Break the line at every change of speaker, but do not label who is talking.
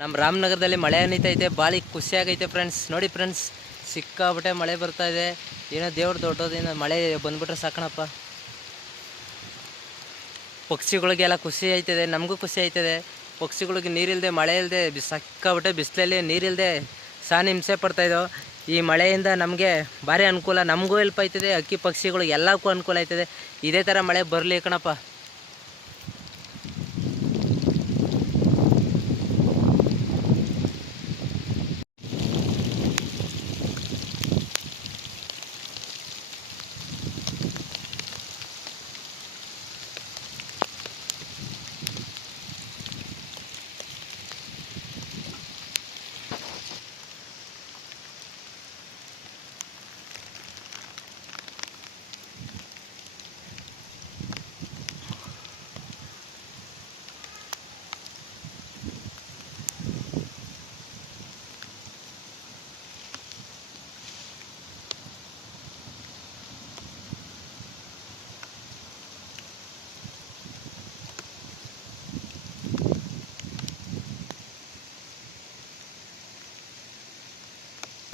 ನಮ್ಮ ರಾಮನಗರದಲ್ಲಿ ಮಳೆ ಅನಿತೈತೆ ಭಾಳ ಖುಷಿಯಾಗೈತೆ ಫ್ರೆಂಡ್ಸ್ ನೋಡಿ ಫ್ರೆಂಡ್ಸ್ ಸಿಕ್ಕಾಬಿಟ್ಟೆ ಮಳೆ ಬರ್ತಾ ಇದೆ. ಏನೋ ದೇವ್ರ ದೊಡ್ಡೋದೇನೋ ಮಳೆ ಬಂದ್ಬಿಟ್ರೆ ಸಾಕಣಪ್ಪ. ಪಕ್ಷಿಗಳಿಗೆಲ್ಲ ಖುಷಿ ಆಯ್ತದೆ, ನಮಗೂ ಖುಷಿ ಆಯ್ತದೆ. ಪಕ್ಷಿಗಳಿಗೆ ನೀರಿಲ್ಲದೆ ಮಳೆ ಇಲ್ಲದೆ ಸಿಕ್ಕಾಬಿಟ್ಟೆ ಬಿಸಿಲಲ್ಲಿ ನೀರಿಲ್ಲದೆ ಸಾನ ಹಿಂಸೆ ಪಡ್ತಾಯಿದ್ದೋ ಈ ಮಳೆಯಿಂದ ನಮಗೆ ಭಾರಿ ಅನುಕೂಲ, ನಮಗೂ ಹೆಲ್ಪ್ ಆಯ್ತದೆ. ಅಕ್ಕಿ ಪಕ್ಷಿಗಳಿಗೆ ಎಲ್ಲಕ್ಕೂ ಅನುಕೂಲ ಆಯ್ತದೆ. ಇದೇ ಥರ ಮಳೆ ಬರಲಿ ಕಣಪ್ಪ.